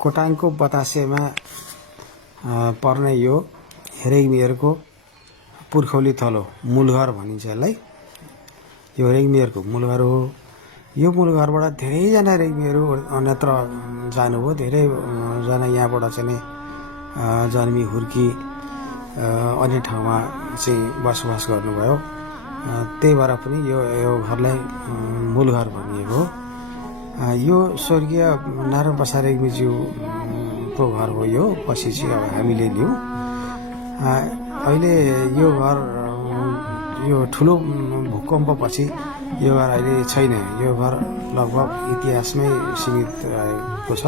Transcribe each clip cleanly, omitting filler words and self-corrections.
खोटाङको बतासेमा पर्ने यो रेग्मीहरूको पुर्खौली थलो मूलघर भनिन्छ यसलाई। यो रेग्मीहरूको मूलघर हो। यो मूलघरबाट धेरैजना रेग्मीहरू अन्यत्र जानुभयो। धेरैजना यहाँबाट चाहिँ जन्मी हुर्की अन्य ठाउँमा चाहिँ बसोबास गर्नुभयो। त्यही भएर पनि यो घरलाई मूलघर भनिएको हो। यो स्वर्गीय नारायण प्रसाद रेग्मीज्यूको घर हो। यो पछि चाहिँ अब हामीले लियौँ। अहिले यो घर यो ठुलो भूकम्पपछि यो घर अहिले छैन। यो घर लगभग इतिहासमै सीमित रहेको छ।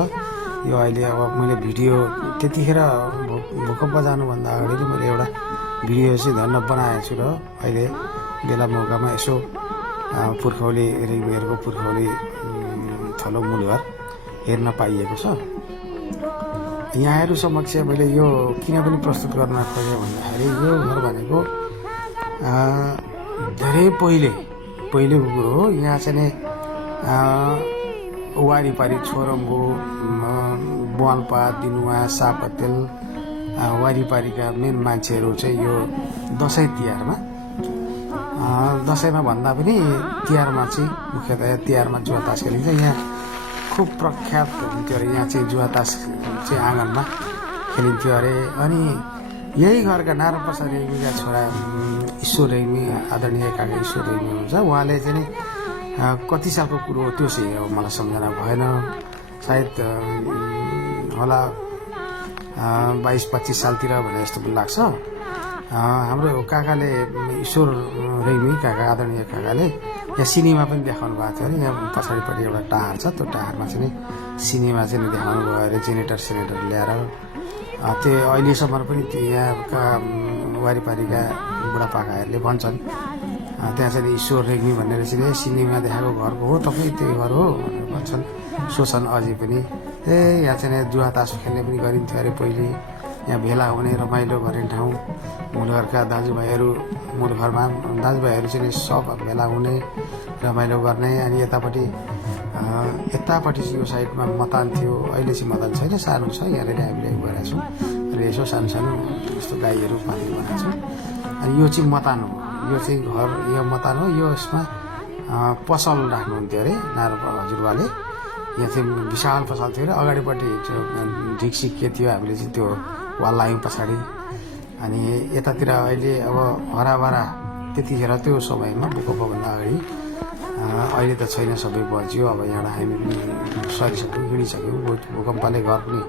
यो अहिले अब मैले भिडियो त्यतिखेर भूकम्प जानुभन्दा अगाडि मैले एउटा भिडियो चाहिँ धन्न बनाएको छु र अहिले बेला मौकामा यसो पुर्खौली रेग्मीहरूको पुर्खौली थलो मूलघर हेर्न पाइएको छ। यहाँहरू समक्ष मैले यो किन पनि प्रस्तुत गर्न खोजेँ भन्दाखेरि यो घर भनेको धेरै पहिलेको कुरो हो। यहाँ चाहिँ वारिपारि छोरम्बु बोवालपात दिनुवा सापतेल वारिपारिका मेन मान्छेहरू चाहिँ यो दसैँमा भन्दा पनि तिहारमा चाहिँ मुख्यतया तिहारमा जुवातास खेलिन्छ। यहाँ खुब प्रख्यात हुन्थ्यो अरे। यहाँ चाहिँ जुवातास चाहिँ आँगनमा खेलिन्थ्यो अरे। अनि यही घरका नारायण प्रसाद रेग्मीका छोरा ईश्वर रेग्मी, आदरणीय काका ईश्वर रेग्मी हुनुहुन्छ। उहाँले चाहिँ कति सालको कुरो हो त्यो चाहिँ अब मलाई सम्झना भएन। सायद होला 22-25 सालतिर भने जस्तो पनि लाग्छ। हाम्रो काकाले ईश्वर रेग्मी काका, आदरणीय काकाले यहाँ सिनेमा पनि देखाउनु भएको थियो अरे। यहाँ पछाडिपट्टि एउटा टार छ। त्यो टारमा चाहिँ सिनेमा चाहिँ देखाउनु भयो अरे, जेनेरेटर ल्याएर। त्यो अहिलेसम्म पनि यहाँका वारिपारिका बुढापाकाहरूले भन्छन् त्यहाँ चाहिँ ईश्वर रेग्मी भनेर चाहिँ सिनेमा देखाएको घरको हो, तपाईँ त्यही घर हो भनेर भन्छन्। सोच्छन् अझै पनि। यहाँ चाहिँ जुवा तास खेल्ने पनि गरिन्थ्यो अरे पहिले। यहाँ भेला हुने रमाइलो गर्ने ठाउँ। मूलघरका दाजुभाइहरू मूलघरमा दाजुभाइहरू चाहिँ सब भेला हुने रमाइलो गर्ने। अनि यतापट्टि चाहिँ यो साइडमा मतान थियो। अहिले चाहिँ मतान छैन, सानो छ। यहाँनिर हामीले गएका छौँ र यसो सानो यस्तो गाईहरू पाल्ने बनाएको छौँ। अनि यो चाहिँ मतान हो। यो चाहिँ घर यो मतान हो। यो यसमा पसल राख्नुहुन्थ्यो अरे नारायण हजुरबाले। यहाँ चाहिँ विशाल पसल थियो अरे। अगाडिपट्टि ढिक्सी के थियो हामीले चाहिँ त्यो वाल लायौँ पछाडि। अनि यतातिर अहिले अब हराभरा त्यतिखेर त्यो समयमा भूकम्पभन्दा अगाडि। अहिले त छैन, सबै बच्यो। अब यहाँबाट हामी पनि सरिसक्यौँ, हिँडिसक्यौँ। भूकम्पले घर पनि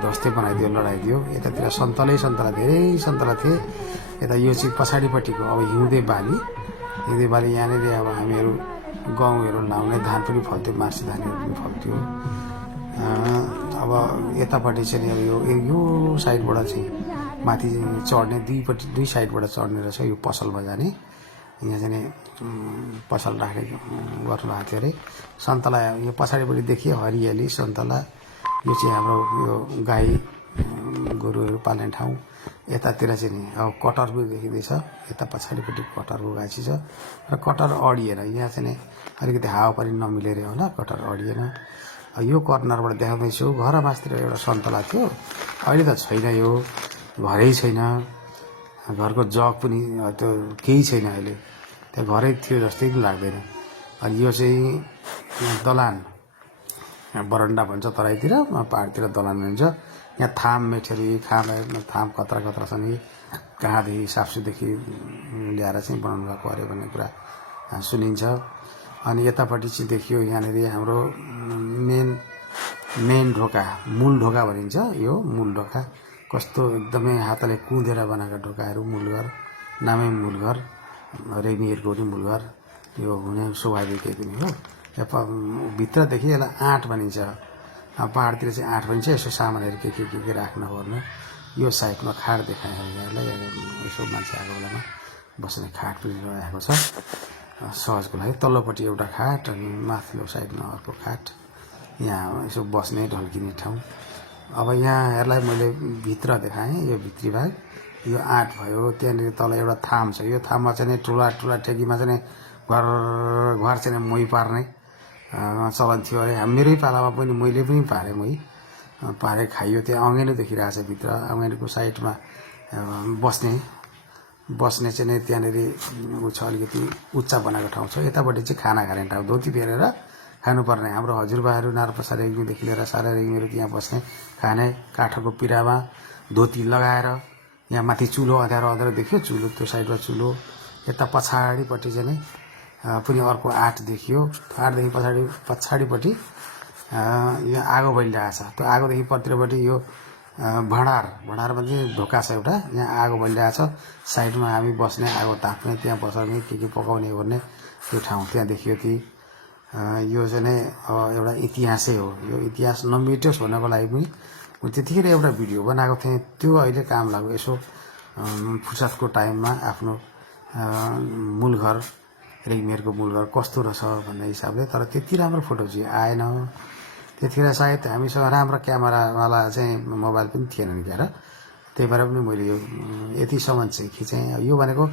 ध्वस्तै बनाइदियो, लडाइदियो। यतातिर सन्तला धेरै सन्तला थिए। यता यो चाहिँ पछाडिपट्टिको अब हिउँदे बाली यहाँनिर अब हामीहरू गहुँहरू लाउने, धान पनि फल्थ्यो, मार्सी धानहरू पनि फल्थ्यो। अब यतापट्टि चाहिँ अब यो साइडबाट चाहिँ माथि चढ्ने दुई साइडबाट चढ्ने रहेछ। यो पसलमा जाने यहाँ चाहिँ पसल राख्ने गर्नुभएको थियो अरे। सन्तला यो पछाडिपट्टि देखियो हरियाली सन्तला। यो चाहिँ हाम्रो यो गाई गोरुहरू पाल्ने ठाउँ। यतातिर चाहिँ नि अब कटर पनि देखिँदैछ। यता पछाडिपट्टि कटरको गाछी छ र कटर अडिएन। यहाँ चाहिँ अलिकति हावापानी नमिलेर होला, कटर अडिएन। यो कर्नरबाट देखाउँदैछु। घर मासतिर एउटा सन्तला थियो, अहिले त छैन। यो घरै छैन। घरको जग पनि त्यो केही छैन अहिले। त्यहाँ घरै थियो जस्तै पनि लाग्दैन। अनि यो चाहिँ दलान, बरन्डा भन्छ तराईतिर, पहाडतिर दलान भन्छ। यहाँ थाम मेठेर थाम कत्रा छन्। यी कहाँदेखि साप्सूदेखि ल्याएर चाहिँ बनाउनु भएको अरे भन्ने कुरा सुनिन्छ। अनि यतापट्टि चाहिँ देखियो यहाँनिर हाम्रो मेन ढोका, मूल ढोका भनिन्छ। यो मूल ढोका कस्तो एकदमै हातले कुँदेर बनाएका ढोकाहरू। मूलघर नामै मूलघर, रेग्मीहरूको पनि मूलघर। यो हुने स्वाभाविकै पनि हो। भित्रदेखि यसलाई आँट भनिन्छ। पहाडतिर चाहिँ आँट भनिन्छ। यसो सामानहरू के राख्न पर्ने। यो साइडमा खाट देखाएँ यहाँलाई। यसो मान्छे आएको बेलामा बस्ने खाट पनि रहेको छ सहजको लागि। तल्लोपट्टि एउटा खाट अनि माथिल्लो साइडमा अर्को खाट। यहाँ यसो बस्ने ढल्किने ठाउँ। अब यहाँहरूलाई मैले भित्र देखाएँ। यो भित्री भाग यो आँट भयो। त्यहाँनिर तल एउटा थाम छ। यो थाममा चाहिँ ठुला ठेकीमा चाहिँ घर चाहिँ मोही पार्ने चलन थियो अरे। मेरै पालामा पनि मैले पनि पारेँ मोही। पारे खाइयो। त्यहाँ अँगेनो देखिरहेछ भित्र, अँगेनोको साइडमा बस्ने चाहिँ नै त्यहाँनिर ऊ छ, अलिकति उच्चा बनाएको ठाउँ छ। यतापट्टि चाहिँ खाना खाने ठाउँ, धोती फेरेर खानुपर्ने। हाम्रो हजुरबाहरू नार्पसा रेग्मीदेखि लिएर सारा रेग्मीहरू त्यहाँ बस्ने खाने, काठको पिरामा धोती लगाएर। यहाँ माथि चुलो अँध्यारो देखियो, चुलो त्यो साइडमा चुलो। यता पछाडिपट्टि चाहिँ नै पनि अर्को आठ देखियो। आठदेखि पछाडिपट्टि यहाँ आगो बलिरहेको छ। त्यो आगोदेखि पत्रिपट्टि यो भँडारमा चाहिँ ढोका छ एउटा, यहाँ आगो बलिरहेको छ। साइडमा हामी बस्ने, आगो ताप्ने, त्यहाँ बसाउने, के पकाउने गर्ने त्यो ठाउँ त्यहाँ देखियो। ती यो चाहिँ नै एउटा इतिहासै हो। यो इतिहास नमेटोस् भन्नको लागि पनि त्यतिखेर एउटा भिडियो बनाएको थिएँ। त्यो अहिले काम लाग्यो, यसो फुर्सदको टाइममा आफ्नो मूल घर, रेग्मीहरूको मूल घर कस्तो रहेछ भन्ने हिसाबले। तर त्यति राम्रो फोटो चाहिँ आएन। त्यतिखेर सायद हामीसँग राम्रो क्यामेरावाला चाहिँ मोबाइल पनि थिएन क्या र, त्यही भएर पनि मैले यो यतिसम्म चाहिँ खिचेँ। यो भनेको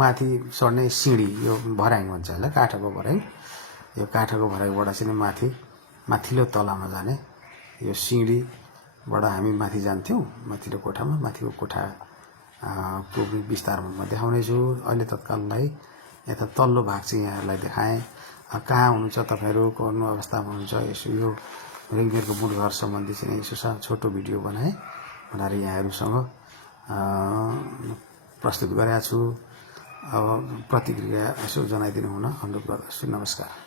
माथि चढ्ने सिँढी, यो भर्याङ भन्छ होला, काठको भर्याङ। यो काठको भर्याङबाट चाहिँ माथिल्लो तलामा जाने यो सिँढीबाट हामी माथि जान्थ्यौँ, माथिल्लो कोठामा। माथिको कोठाको विस्तारमा म देखाउनेछु। अहिले तत्काललाई यता तल्लो भाग चाहिँ यहाँहरूलाई देखाएँ। कहाँ हुनुहुन्छ तपाईँहरू, कुन अवस्थामा हुनुहुन्छ, यसो यो रेग्मीहरूको मूल घर सम्बन्धी चाहिँ यसो छोटो भिडियो बनाएँ, बनाएर यहाँहरूसँग प्रस्तुत गरेको छु। अब प्रतिक्रिया यसो जनाइदिनु हुन अनुरोध गर्दछु। नमस्कार।